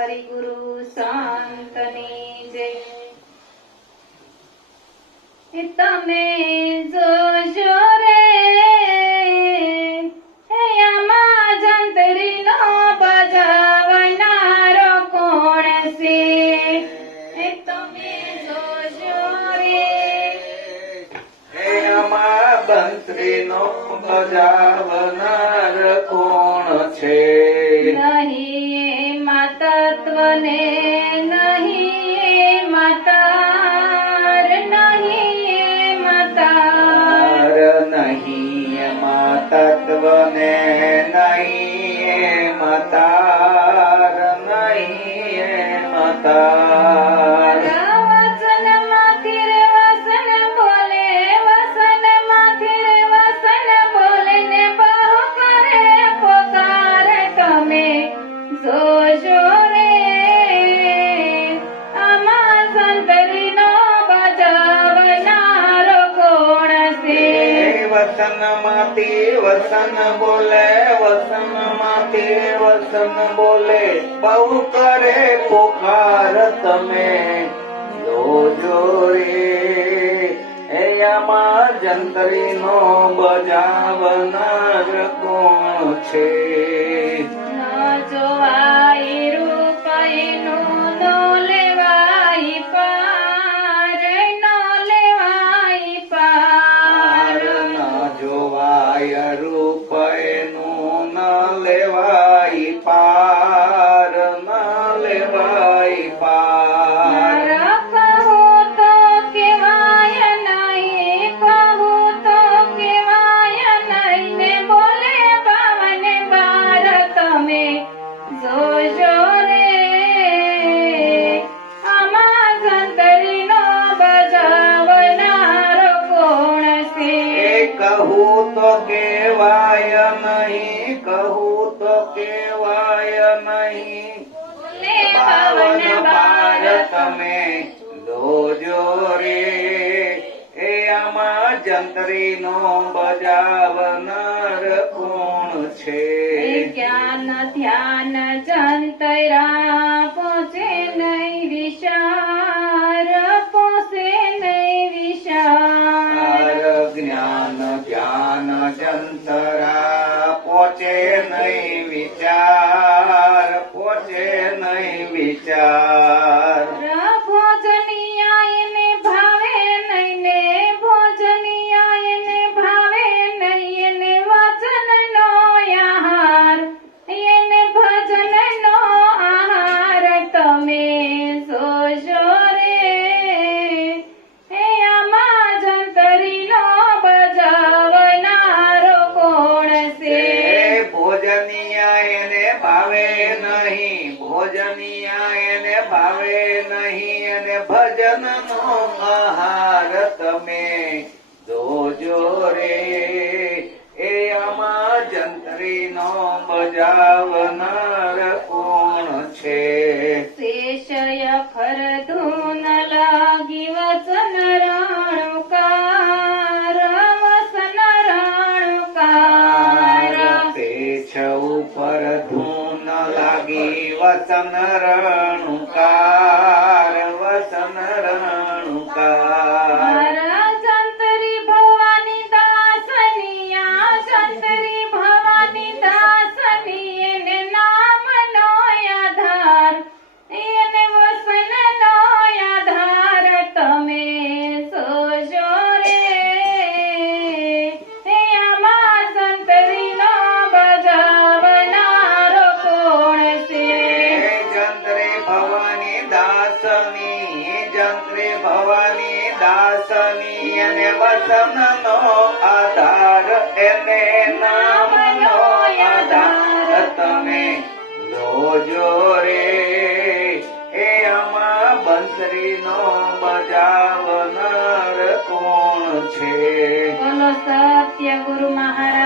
હરિ ગુરુ સંતની જય। તમે જોશો રે આમાં જંતરીનો બજાવનારો કોણ છે? તમે જોશો રે આમાં જંત્રીનો બજાવનાર કોણ છે? નહીં એમાં તત્વને નહીં એમાં તાર નહીં એમાં તાર નહીં એમાં તત્વને નહીં એમાં તાર નહીં એમાં તાર વસનમાંથી રે વસન બોલે વસનમાંથી રે વસન બોલે ને બહુ કરે પોકાર તમે જોશો રે આમાં સંતરીનો બજાવનારો કોણ છે? વસનમાંથી વસન બોલે વસનમાંથી વસન બોલે બહુ કરે પોકાર તમે જોજો રે આમાં જંત્રીનો બજાવનાર કોણ છે? ન જોવાય રૂપ એનું ન લેવાય પાર ન લેવાય પાર ન જોવાય રૂપ એનું ન લેવાય પાર ન લેવાય પાર કહું તો કેવાય નહીં કહું તો કેવાય નહીં ને બોલે પાવન બાર તમે જોશો રે આમાં સંતરીનો બજાવનારો કોણ છે? કહું તો કેવાય નહીં કહું તો કેવાય નહીં બોલે પાવન પાવન બાર બાર તમે જોજો રે આમાં જંત્રીનો બજાવનાર કોણ છે? જ્ઞાન ધ્યાન જંતરા પહોંચે નહીં વિચાર પહોંચે નહીં વિચાર જ્ઞાન ધ્યાન જંતરા પહોંચે નહીં વિચાર પહોંચે નહીં વિચાર ભોજનિયા એને ભાવે નહીં ને ભોજનિયા એને ભાવે નહીં એને વચનનો આહાર એને ભજનનો આહાર તમે જોશો રે આમાં જંતરીનો બજાવનારો કોણ છે? ભોજનિયા એને ભાવે નહીં ભોજનિયા એને ભાવે નહીં અને ભજનનો આહાર તમે જોજો રે આમાં જંત્રીનો બજાવનાર કોણ છે? શેષય ખરધૂન લાગી વચન રાણુકાર વસન રાણુકાર પેછ ઉપર ધૂન લાગી વસન રણુકાર વસન રણુકાર જંતરી ભવાની દાસનિયા જંતરી ભવાની દાસની એને નામનો આધાર એને વસનનો આધાર તમે જોશો રે આમાં જંતરીનો બજાવનારો કોણ છે? જંત્રે ભવાની દાસની જંત્રે ભવાની દાસની અને વસનનો આધાર એને નામનો આધાર તમે જોજો રે આમાં બંસરીનો બજાવનાર કોણ છે? બોલો સત્ય ગુરુ મહારાજ